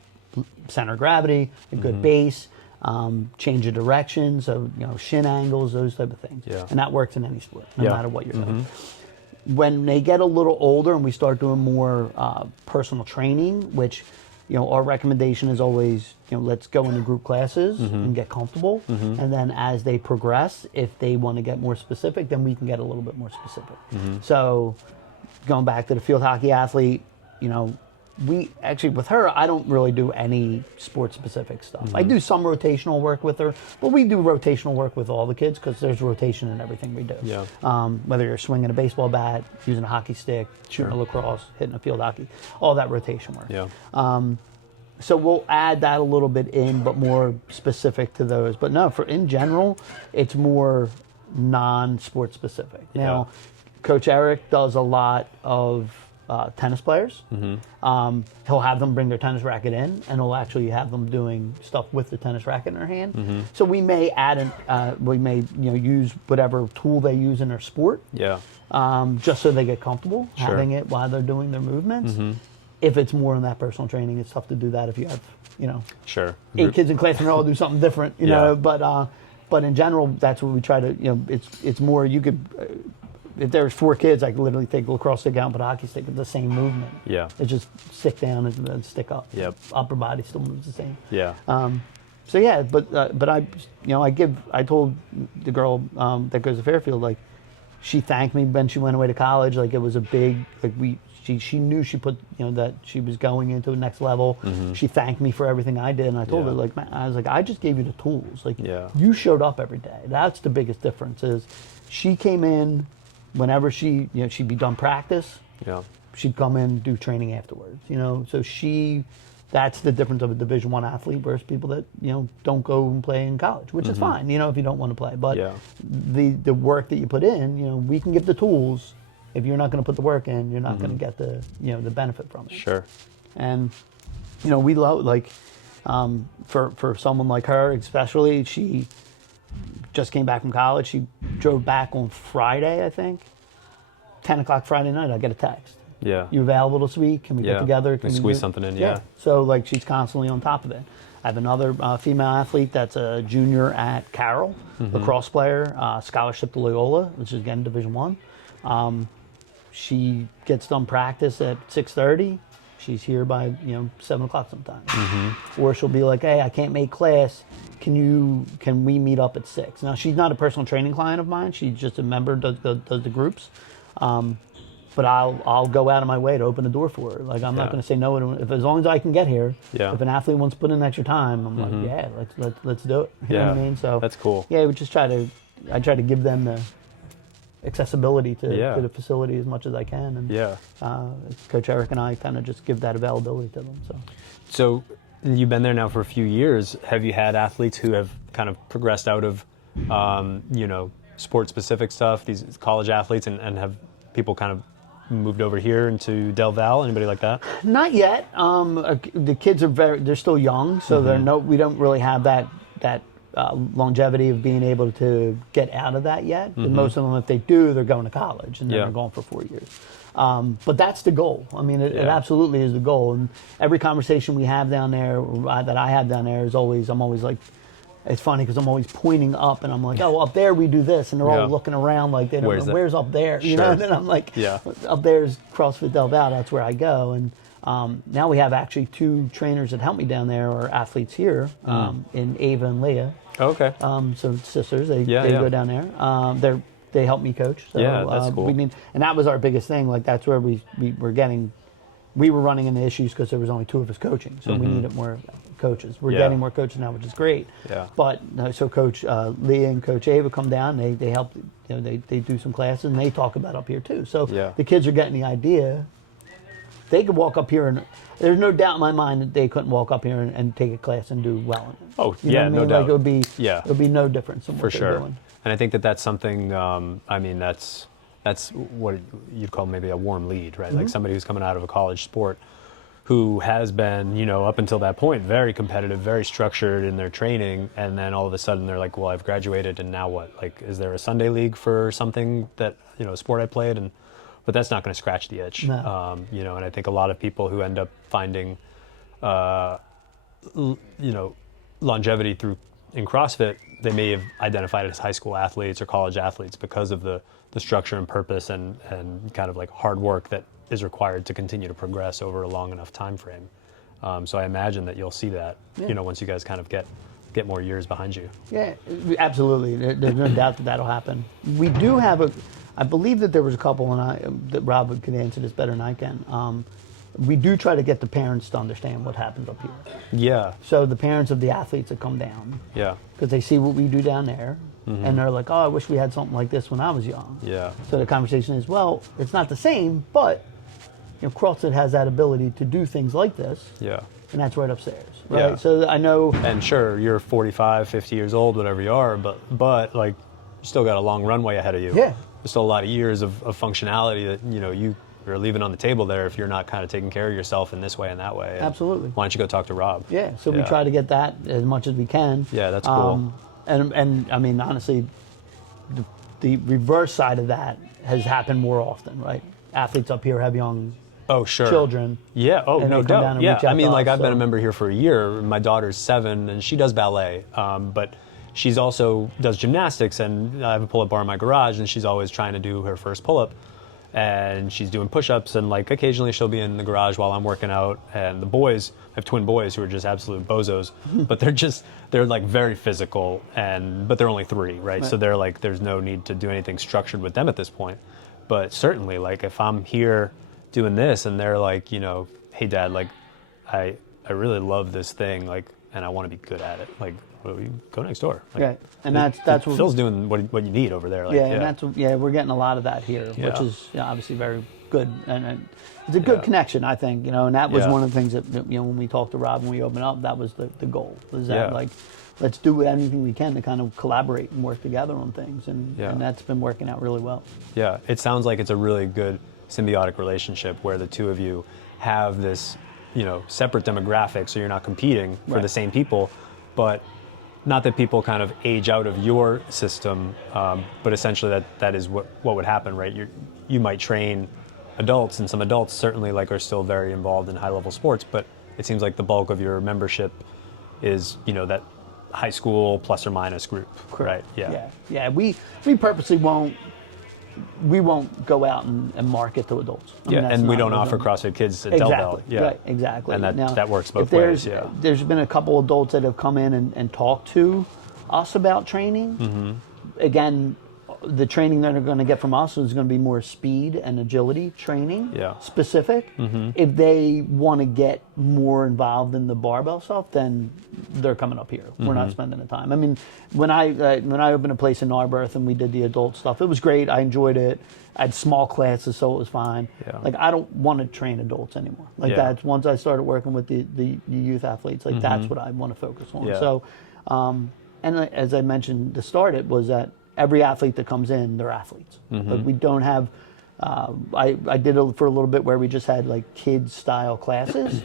center of gravity, a good base. change of direction, so shin angles, those type of things. Yeah. And that works in any sport, no Yeah. matter what you're doing. When they get a little older and we start doing more personal training, which our recommendation is always let's go into group classes and get comfortable, and then as they progress, if they want to get more specific, then we can get a little bit more specific. So going back to the field hockey athlete, we actually, with her, I don't really do any sport specific stuff. I do some rotational work with her, but we do rotational work with all the kids because there's rotation in everything we do. Yeah. Whether you're swinging a baseball bat, using a hockey stick, shooting a lacrosse, hitting a field hockey, all that rotation work. Yeah. So we'll add that a little bit in, but more specific to those. But no, in general, it's more non-sport specific. Now, Coach Eric does a lot of tennis players. He'll have them bring their tennis racket in, and he'll actually have them doing stuff with the tennis racket in their hand. So we may add use whatever tool they use in their sport, just so they get comfortable having it while they're doing their movements. If it's more in that personal training, it's tough to do that if you have 8 kids in class and they all do something different. But in general, that's what we try to. It's more you could. If there's 4 kids, I could literally take a lacrosse stick out and put a hockey stick with the same movement. Yeah. It's just stick down and then stick up. Yep. Upper body still moves the same. Yeah. But I told the girl that goes to Fairfield, like, she thanked me when she went away to college. Like, it was a big, she knew she put, that she was going into the next level. She thanked me for everything I did. And I told her, like, man, I was like, I just gave you the tools. Like, you showed up every day. That's the biggest difference is she came in. Whenever she'd be done practice, she'd come in and do training afterwards. So that's the difference of a Division I athlete versus people that don't go and play in college, which is fine. If you don't want to play, but the work that you put in, we can give the tools. If you're not going to put the work in, you're not going to get the the benefit from it. Sure. And we love for someone like her, especially she just came back from college. She drove back on Friday, I think. 10 o'clock Friday night, I get a text. Yeah. You available this week? Can we get together? Can we squeeze something in? Yeah. So she's constantly on top of it. I have another female athlete that's a junior at Carroll, lacrosse player, scholarship to Loyola, which is again Division I. She gets done practice at 6:30. She's here by 7 o'clock sometimes. Or she'll be like, hey, I can't make class. Can we meet up at 6? Now, she's not a personal training client of mine. She's just a member, does the groups. But I'll go out of my way to open the door for her. Like, I'm not going to say no as long as I can get here. If an athlete wants to put in extra time, I'm like, let's do it. You know what I mean? So that's cool. Yeah, we just try to give them the accessibility to the facility as much as I can. And Coach Eric and I kind of just give that availability to them. So you've been there now for a few years. Have you had athletes who have kind of progressed out of, sport-specific stuff, these college athletes, and have people kind of moved over here into DelVal? Anybody like that? Not yet. The kids they're still young, so we don't really have that longevity of being able to get out of that yet. And most of them, if they do, they're going to college, and then they're going for 4 years. But that's the goal. I mean, it absolutely is the goal. And every conversation we have down there, that I have down there, I'm always like, it's funny because I'm always pointing up, and I'm like, oh, up there we do this, and they're all looking around like they don't know where's up there, And then I'm like, up there's CrossFit DelVal, that's where I go. And now we have actually 2 trainers that help me down there, or athletes here, in Ava and Leah. Oh, okay. So sisters, they go down there. They help me coach. So, that's cool. And that was our biggest thing. Like, that's where we were running into issues because there was only 2 of us coaching, so we needed more coaches. We're getting more coaches now, which is great. Yeah. But so Coach Leah and Coach Ava come down. They help. They do some classes, and they talk about up here too. So the kids are getting the idea. They could walk up here, and there's no doubt in my mind that they couldn't walk up here and take a class and do well in it. Oh, no doubt. Like, it would be no difference than what they're doing. And I think that's something. That's what you'd call maybe a warm lead, right? Like somebody who's coming out of a college sport, who has been, up until that point, very competitive, very structured in their training, and then all of a sudden they're like, well, I've graduated, and now what? Like, is there a Sunday league for something that, a sport I played? But that's not going to scratch the itch. No. And I think a lot of people who end up finding, longevity through in CrossFit, they may have identified it as high school athletes or college athletes because of the structure and purpose and kind of like hard work that is required to continue to progress over a long enough time frame. So I imagine that you'll see that, once you guys kind of get more years behind you. Yeah, absolutely. There's no doubt that that'll happen. We do have I believe that there was a couple, and that Rob could answer this better than I can. We do try to get the parents to understand what happens up here. Yeah. So the parents of the athletes that come down, Yeah. because they see what we do down there, and they're like, oh, I wish we had something like this when I was young. Yeah. So the conversation is, well, it's not the same, but CrossFit has that ability to do things like this, Yeah. and that's right upstairs, right? Yeah. So I know. And sure, you're 45, 50 years old, whatever you are, but like, you still got a long runway ahead of you. Yeah. There's still a lot of years of functionality that, you're leaving on the table there if you're not kind of taking care of yourself in this way and that way. And Absolutely. why don't you go talk to Rob? Yeah, so we try to get that as much as we can. Yeah, that's cool. And I mean, honestly, the reverse side of that has happened more often, right? Athletes up here have young children. Yeah, and no they come down doubt. and Yeah, reach out I mean, to like us, I've been a member here for a year. My daughter's 7 and she does ballet, but she's also does gymnastics, and I have a pull-up bar in my garage, and she's always trying to do her first pull-up. And she's doing push-ups, and like occasionally she'll be in the garage while I'm working out. And the boys, I have twin boys who are just absolute bozos, but they're like very physical, but they're only 3, right? So they're like, there's no need to do anything structured with them at this point. But certainly, like if I'm here doing this and they're like, hey Dad, like I really love this thing, like, and I want to be good at it. Like, go next door. Like, right, and that's what Phil's doing what you need over there. Like, and that's we're getting a lot of that here, which is obviously very good, and it's a good connection, I think. And that was one of the things that when we talked to Rob and we opened up, that was the goal. Was that like, let's do anything we can to kind of collaborate and work together on things, and that's been working out really well. Yeah, it sounds like it's a really good symbiotic relationship where the two of you have this, separate demographic, so you're not competing for the same people, but not that people kind of age out of your system, but essentially that is what would happen, right? You might train adults, and some adults certainly like are still very involved in high-level sports, but it seems like the bulk of your membership is, that high school plus or minus group, right? Yeah. We purposely won't go out and market to adults. And we don't offer CrossFit Kids at DelVal. Yeah, right, exactly. And now, that works both ways. Yeah, there's been a couple adults that have come in and talked to us about training. Mm-hmm. Again, the training that they're going to get from us is going to be more speed and agility training, specific. Mm-hmm. If they want to get more involved in the barbell stuff, then they're coming up here. We're not spending the time. I mean, when I opened a place in Narberth and we did the adult stuff, it was great. I enjoyed it. I had small classes, so it was fine. Yeah. Like, I don't want to train adults anymore. Like, that's once I started working with the youth athletes, like that's what I want to focus on. Yeah. So, and as I mentioned to start it, was that every athlete that comes in, they're athletes. Like, we don't have, I did it for a little bit where we just had like kids style classes.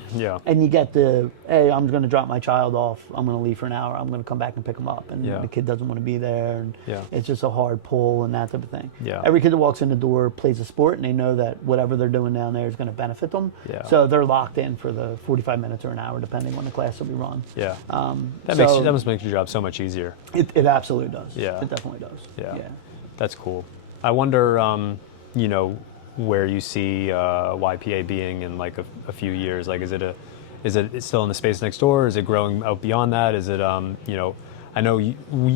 And you get hey, I'm going to drop my child off. I'm going to leave for an hour. I'm going to come back and pick him up. And the kid doesn't want to be there. And it's just a hard pull and that type of thing. Every kid that walks in the door plays a sport, and they know that whatever they're doing down there is going to benefit them. So they're locked in for the 45 minutes or an hour, depending on the class that we run. That must make your job so much easier. It absolutely does. Yeah. It definitely does. Yeah. That's cool. I wonder, where you see YPA being in like a few years. Like, is it still in the space next door? Is it growing out beyond that? Is it, I know you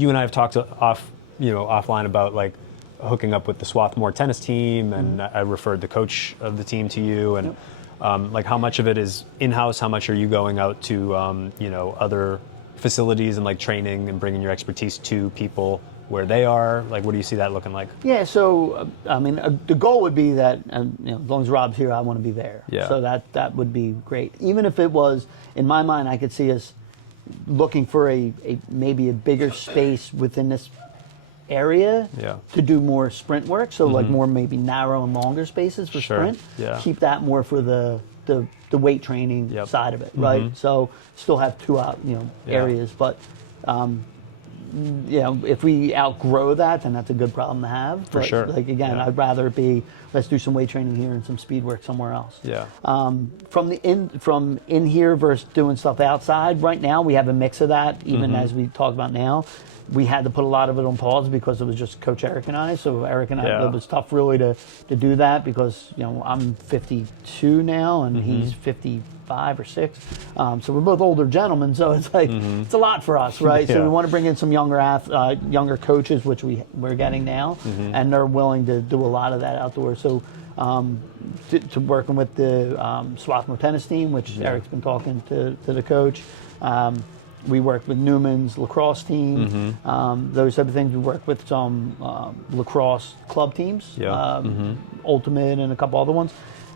and I have talked offline about like hooking up with the Swarthmore tennis team, and I referred the coach of the team to you, and like how much of it is in-house? How much are you going out to, other facilities and like training and bringing your expertise to people where they are? Like, what do you see that looking like? Yeah, so I mean, the goal would be that as long as Rob's here, I want to be there. So that would be great. Even if it was, in my mind, I could see us looking for maybe a bigger space within this area to do more sprint work. So like more maybe narrow and longer spaces for sprint. Keep that more for the weight training side of it, right? So still have two areas, but. If we outgrow that, then that's a good problem to have. For sure. Like, again, I'd rather it be, let's do some weight training here and some speed work somewhere else. Yeah. From in here versus doing stuff outside, right now we have a mix of that, even as we talk about now. We had to put a lot of it on pause because it was just Coach Eric and I. So Eric and I, it was tough really to do that because, I'm 52 now and he's 55 or 6. So we're both older gentlemen. So it's like, it's a lot for us, right? So we want to bring in some younger coaches, which we're getting now, and they're willing to do a lot of that outdoors. So to working with the Swarthmore tennis team, which Eric's been talking to the coach. We work with Newman's lacrosse team, those type of things. We work with some lacrosse club teams, Ultimate and a couple other ones.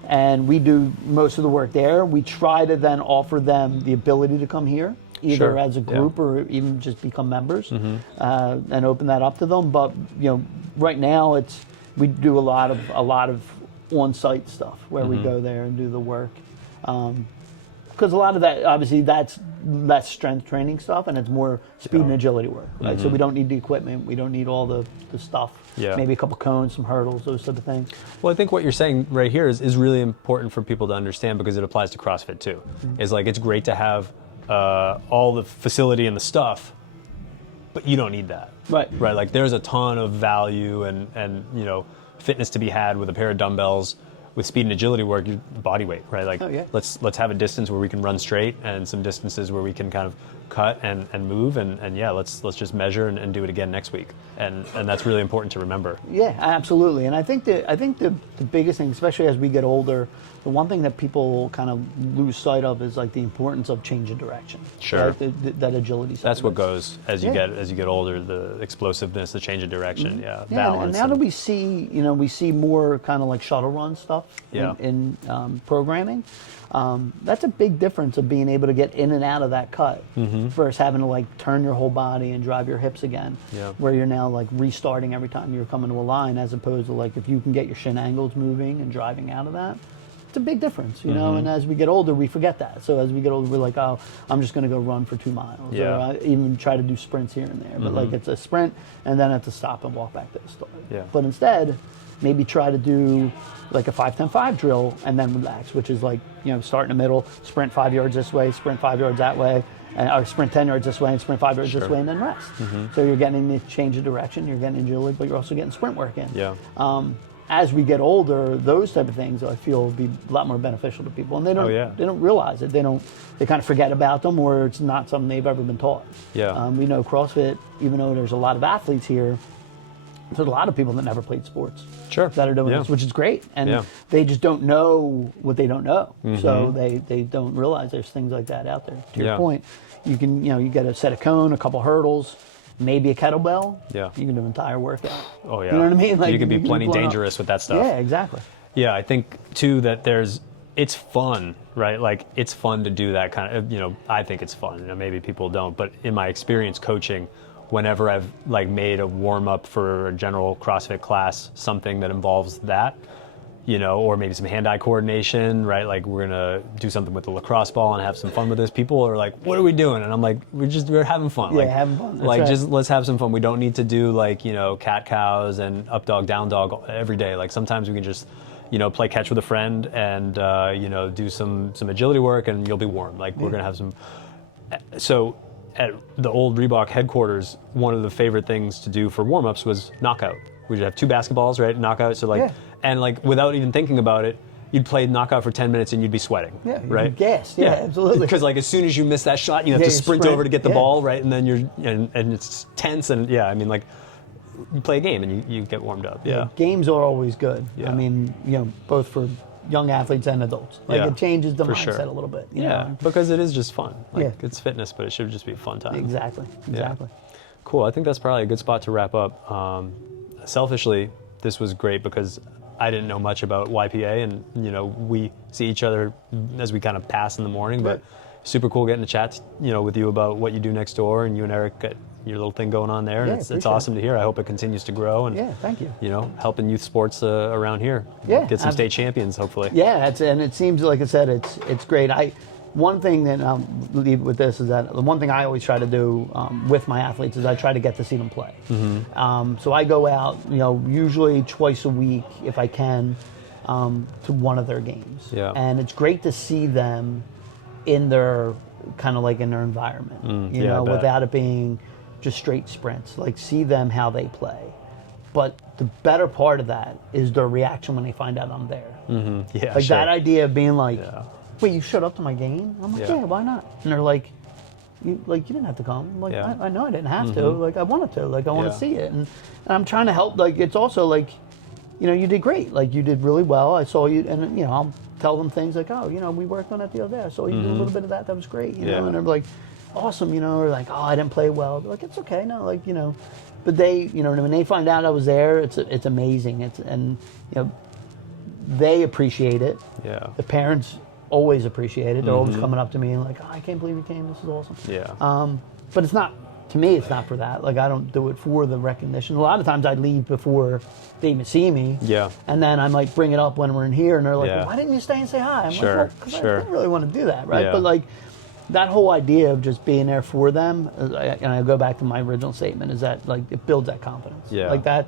And we do most of the work there. We try to then offer them the ability to come here, either as a group or even just become members, and open that up to them. But right now we do a lot of on-site stuff where we go there and do the work. Because a lot of that, obviously, that's less strength training stuff, and it's more speed and agility work, right? So we don't need the equipment, we don't need all the stuff. Maybe a couple cones, some hurdles, those sort of things. Well, I think what you're saying right here is really important for people to understand because it applies to CrossFit too. Is like it's great to have all the facility and the stuff, but you don't need that. Right. Right. Like there's a ton of value and fitness to be had with a pair of dumbbells. With speed and agility work, your body weight, right? Like let's have a distance where we can run straight and some distances where we can kind of cut and move and let's just measure and do it again next week. And that's really important to remember. Yeah, absolutely. And I think the biggest thing, especially as we get older, the one thing that people kind of lose sight of is like the importance of change of direction. Sure. Right? That agility side. That's what goes as you get older, the explosiveness, the change of direction, balance. And now that we see more kind of like shuttle run stuff in programming. That's a big difference of being able to get in and out of that cut versus having to like turn your whole body and drive your hips again, where you're now like restarting every time you're coming to a line, as opposed to like if you can get your shin angles moving and driving out of that. It's a big difference, and as we get older, we forget that. So as we get older, we're like, oh, I'm just going to go run for 2 miles. Or I even try to do sprints here and there. But like it's a sprint and then it's a stop and walk back to the start. But instead, maybe try to do like a 5-10-5 drill and then relax, which is like, start in the middle, sprint 5 yards this way, sprint 5 yards that way, or sprint 10 yards this way and sprint 5 yards this way and then rest. So you're getting the change of direction, you're getting agility, but you're also getting sprint work in. As we get older, those type of things I feel will be a lot more beneficial to people, and they don't realize it. They kind of forget about them, or it's not something they've ever been taught. We know CrossFit, even though there's a lot of athletes here, there's a lot of people that never played sports that are doing this, which is great, and they just don't know what they don't know. So they don't realize there's things like that out there. To your point, you can you get a set of cone, a couple hurdles, maybe a kettlebell. You can do an entire workout. Oh yeah. You know what I mean? Like you can be plenty dangerous with that stuff. Yeah, exactly. Yeah, I think too that it's fun, right? Like it's fun to do that kind of, I think it's fun. Maybe people don't, but in my experience coaching, whenever I've like made a warm up for a general CrossFit class, something that involves that, or maybe some hand-eye coordination, right? Like we're gonna do something with the lacrosse ball and have some fun with this. People are like, "What are we doing?" And I'm like, "We're having fun." Yeah, having fun. That's like right. just let's have some fun. We don't need to do like cat cows and up dog down dog every day. Like sometimes we can just play catch with a friend and do some agility work and you'll be warm. Like we're gonna have some. So at the old Reebok headquarters, one of the favorite things to do for warm-ups was knockout. We'd have 2 basketballs, right? Knockout. So like, and like without even thinking about it, you'd play knockout for 10 minutes and you'd be sweating, right? Gas, absolutely. Because like as soon as you miss that shot, you have to sprint over to get the ball, right? And then and it's tense and I mean like, you play a game and you get warmed up. Games are always good. I mean, both for young athletes and adults. Like it changes the mindset a little bit. You know? Because it is just fun. Like it's fitness, but it should just be a fun time. Exactly. Cool. I think that's probably a good spot to wrap up. Selfishly, this was great because I didn't know much about YPA, and we see each other as we kind of pass in the morning. But super cool getting to chat, with you about what you do next door, and you and Eric got your little thing going on there. And it's awesome to hear. I hope it continues to grow. And thank you. Helping youth sports around here. Get some state champions, hopefully. Yeah, and it seems like I said, it's great. one thing that I'll leave with this is that the one thing I always try to do with my athletes is I try to get to see them play. So I go out, usually twice a week if I can, to one of their games. Yeah. And it's great to see them in their kind of like in their environment, I bet. without it being just straight sprints. Like see them how they play. But the better part of that is their reaction when they find out I'm there. Yeah, Like sure. that idea of being like, Yeah. wait, you showed up to my game? I'm like, Yeah. yeah, why not? And they're like, you didn't have to come. I'm like, Yeah. I know I didn't have to. Like, I wanted to. Like, I want Yeah. to see it. And I'm trying to help. Like, it's also like, you did great. Like, you did really well. I saw you. And, I'll tell them things like, oh, we worked on it the other day. I saw you do a little bit of that. That was great. You know, and they're like, awesome, or like, oh, I didn't play well. They're like, it's okay. No, like, But they, when they find out I was there, it's amazing. They appreciate it. Yeah. The parents always appreciate it. They're always coming up to me and like, oh, I can't believe you came. This is awesome. Yeah. But it's not, to me, it's not for that. Like, I don't do it for the recognition. A lot of times I leave before they even see me. Yeah. And then I might bring it up when we're in here and they're like, Yeah. well, why didn't you stay and say hi? I'm Sure, like, well, because I sure. didn't really want to do that, right? Yeah. But like, that whole idea of just being there for them, and I go back to my original statement, is that like it builds that confidence. Yeah. Like that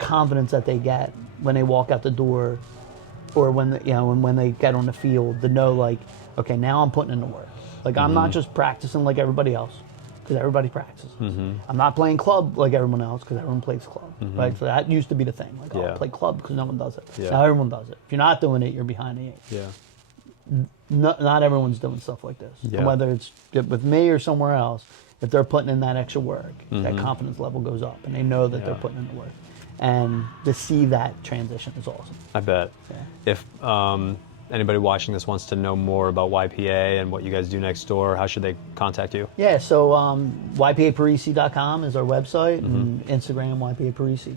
confidence that they get when they walk out the door, or when when they get on the field, to know like, okay, now I'm putting in the work. Like I'm not just practicing like everybody else, because everybody practices. I'm not playing club like everyone else, because everyone plays club. Right? So that used to be the thing. Like, oh, Yeah. I play club because no one does it. Yeah. Now everyone does it. If you're not doing it, you're behind the eight. Yeah. Not everyone's doing stuff like this. Yeah. And whether it's with me or somewhere else, if they're putting in that extra work, that confidence level goes up, and they know that they're Yeah. putting in the work. And to see that transition is awesome. I bet. Yeah. If anybody watching this wants to know more about YPA and what you guys do next door, how should they contact you? Yeah, so ypaparisi.com is our website, and Instagram, YPAparisi.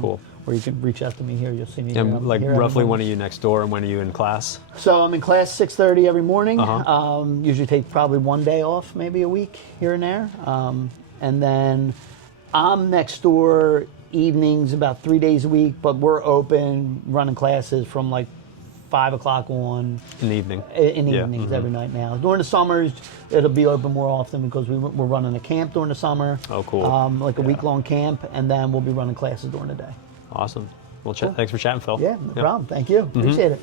Cool. Or you can reach out to me here. You'll see me here. And like here every roughly morning. when are you next door and when are you in class? So I'm in class 6:30 every morning. Uh-huh. Usually take probably one day off, maybe a week here and there. And then I'm next door evenings about 3 days a week, but we're open running classes from like 5 o'clock on In the evening. in the Yeah, evenings every night now. During the summers, it'll be open more often because we're running a camp during the summer. Oh, cool. Like a week-long camp, and then we'll be running classes during the day. Awesome. Well, thanks for chatting, Phil. Yeah, no problem. Thank you. Appreciate it.